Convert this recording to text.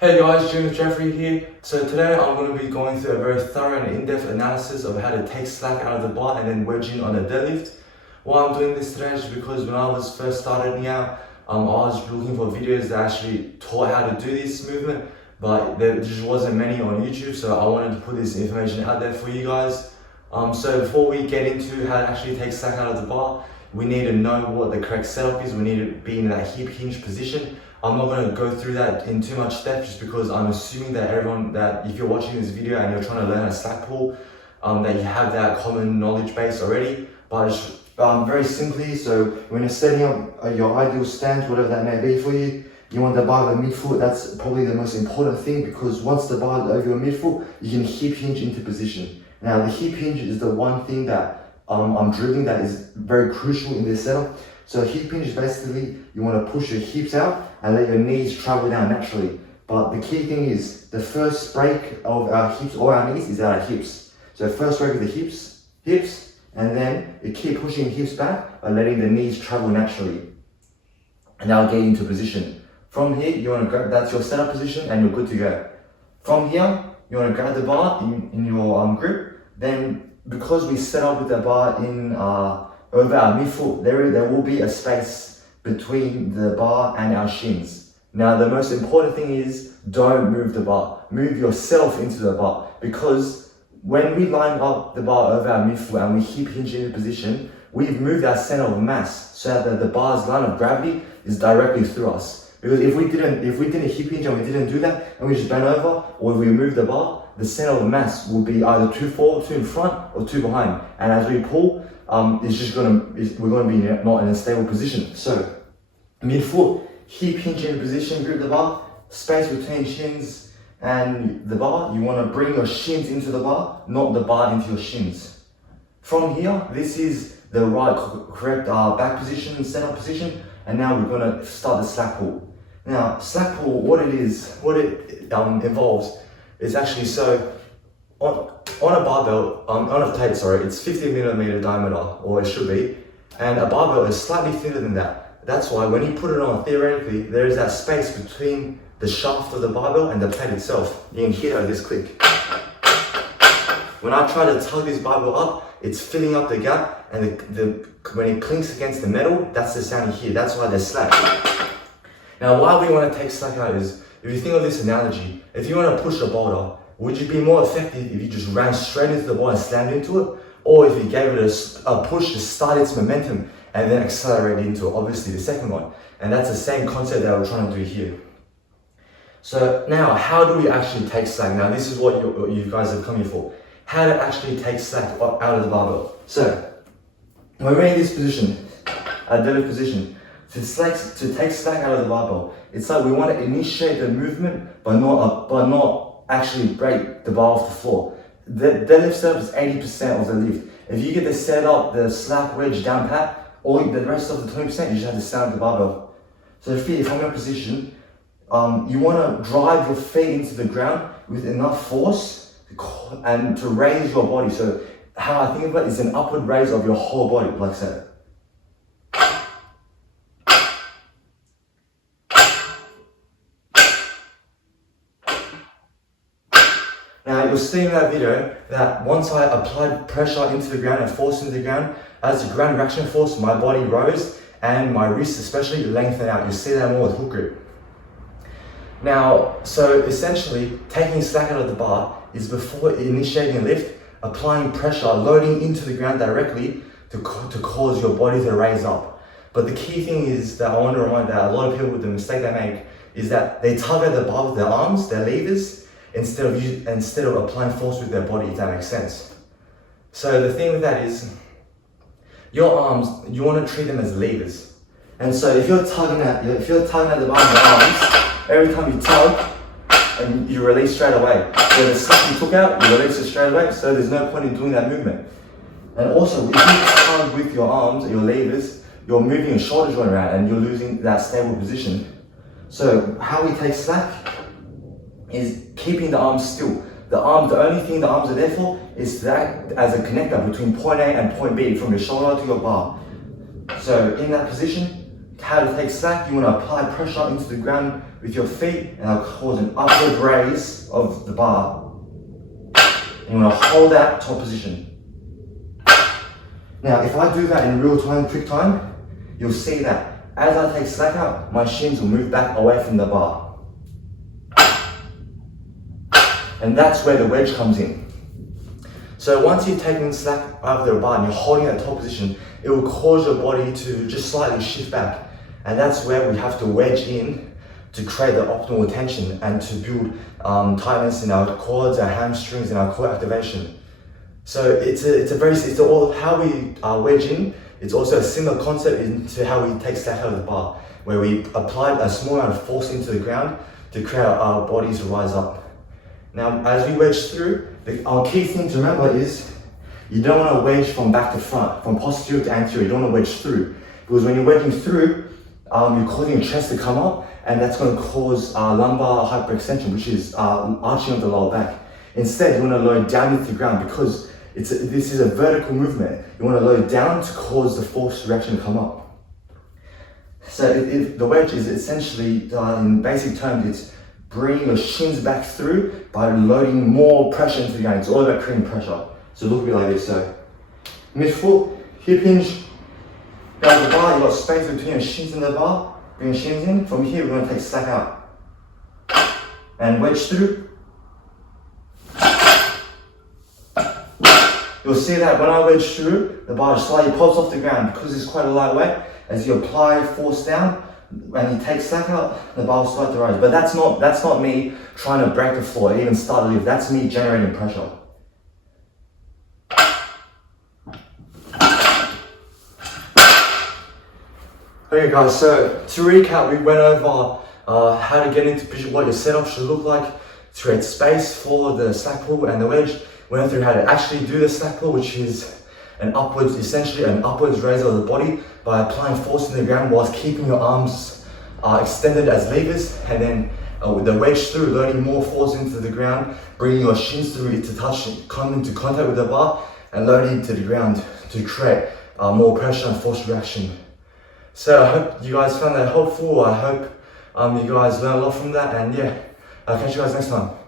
Hey guys, Jeffrey here. So today I'm going to be going through a very thorough and in-depth analysis of how to take slack out of the bar and then wedging on a deadlift. Why I'm doing this today is because when I was first starting out, I was looking for videos that actually taught how to do this movement, but there just wasn't many on YouTube, so I wanted to put this information out there for you guys. So before we get into how to actually take slack out of the bar, we need to know what the correct setup is. We need to be in that hip hinge position. I'm not going to go through that in too much depth just because I'm assuming that if you're watching this video and you're trying to learn a slack pull, that you have that common knowledge base already. But it's, very simply, so when you're setting up your ideal stance, whatever that may be for you, you want the bar over midfoot. That's probably the most important thing, because once the bar is over your midfoot, you can hip hinge into position. Now the hip hinge is the one thing that I'm drilling that is very crucial in this setup. So hip hinge is basically, you want to push your hips out and let your knees travel down naturally. But the key thing is, the first break of our hips or our knees is our hips. So first break of the hips, and then you keep pushing hips back by letting the knees travel naturally. And that'll get you into position. From here, you want to grab, that's your setup position and you're good to go. From here, you want to grab the bar in your grip. Then, because we set up with the bar in over our midfoot, there will be a space between the bar and our shins. Now the most important thing is, don't move the bar. Move yourself into the bar, because when we line up the bar over our midfoot and we hip hinge into position, we've moved our center of mass so that the bar's line of gravity is directly through us. Because if we didn't hip hinge and we didn't do that, and we just bent over, or if we move the bar, the center of mass will be either too forward, too in front, or too behind. And as we pull, we're gonna be not in a stable position. So midfoot, hip hinge in position, grip the bar, space between shins and the bar. You want to bring your shins into the bar, not the bar into your shins. From here, this is the correct back position, setup position, and now we're gonna start the slack pull. Now slack pull, what it involves is actually, so on a barbell, on a plate, it's 50mm diameter, or it should be, and a barbell is slightly thinner than that. That's why when you put it on, theoretically, there is that space between the shaft of the barbell and the plate itself. You can hear this click. When I try to tug this barbell up, it's filling up the gap, and when it clinks against the metal, that's the sound you hear. That's why there's slack. Now, why we want to take slack out is, if you think of this analogy, if you want to push a boulder, would you be more effective if you just ran straight into the ball and slammed into it? Or if you gave it a push to start its momentum and then accelerate into it, obviously the second one. And that's the same concept that we're trying to do here. So now, how do we actually take slack? Now this is what you guys have come here for. How to actually take slack out of the barbell. So, when we're in this position, a deadlift position, to take slack out of the barbell, it's like we want to initiate the movement, but not actually break the bar off the floor. The deadlift setup is 80% of the lift. If you get the setup, the slack wedge down pat, or the rest of the 20%, you just have to stand up the barbell. So from your position, you want to drive your feet into the ground with enough force and to raise your body. So how I think about it is an upward raise of your whole body, like so. Now you'll see in that video that once I applied pressure into the ground and force into the ground, as the ground reaction force, my body rose and my wrists especially lengthened out. You'll see that more with hook grip. Now, so essentially, taking slack out of the bar is before initiating a lift, applying pressure, loading into the ground directly to cause your body to raise up. But the key thing is that I want to remind that a lot of people, the mistake they make is that they tug at the bar with their arms, their levers, instead of applying force with their body, if that makes sense. So the thing with that is, your arms, you want to treat them as levers. And so if you're tugging at the bar with your arms, every time you tug, and you release straight away. So the slack you took out, you release it straight away, so there's no point in doing that movement. And also, if you tug with your arms, your levers, you're moving your shoulder joint around and you're losing that stable position. So how we take slack is keeping the arms still. The only thing the arms are there for is to act as a connector between point A and point B, from your shoulder to your bar. So in that position, how to take slack, you want to apply pressure into the ground with your feet, and it'll cause an upward raise of the bar. And you want to hold that top position. Now, if I do that in real time, quick time, you'll see that as I take slack out, my shins will move back away from the bar. And that's where the wedge comes in. So once you've taken slack out of the bar and you're holding that top position, it will cause your body to just slightly shift back. And that's where we have to wedge in to create the optimal tension and to build tightness in our quads, our hamstrings, and our core activation. So it's all how we wedge in. It's also a similar concept into how we take slack out of the bar, where we apply a small amount of force into the ground to create our bodies to rise up. Now, as we wedge through, our key thing to remember is you don't want to wedge from back to front, from posterior to anterior. You don't want to wedge through, because when you're wedging through, you're causing your chest to come up, and that's going to cause lumbar hyperextension, which is arching of the lower back. Instead, you want to lower down into the ground, because this is a vertical movement. You want to lower down to cause the force reaction to come up. So the wedge is essentially, in basic terms, it's bringing your shins back through by loading more pressure into the ground. It's all about creating pressure. So look a bit like this. So mid-foot, hip hinge, down the bar, you've got space between your shins and the bar. Bring your shins in. From here, we're going to take slack out. And wedge through. You'll see that when I wedge through, the bar just slightly pops off the ground because it's quite a lightweight. As you apply force down and you take slack out, the bar will start to rise. But that's not me trying to break the floor, even start a lift. That's me generating pressure. Okay guys, so to recap, we went over how to get into position, what your setup should look like to create space for the slack pull and the wedge. We went through how to actually do the slack pull, which is essentially an upwards raise of the body by applying force in the ground whilst keeping your arms extended as levers, and then with the wedge through, loading more force into the ground, bringing your shins through it to come into contact with the bar, and loading to the ground to create more pressure and force reaction. So I hope you guys found that helpful. I hope you guys learned a lot from that, and yeah, I'll catch you guys next time.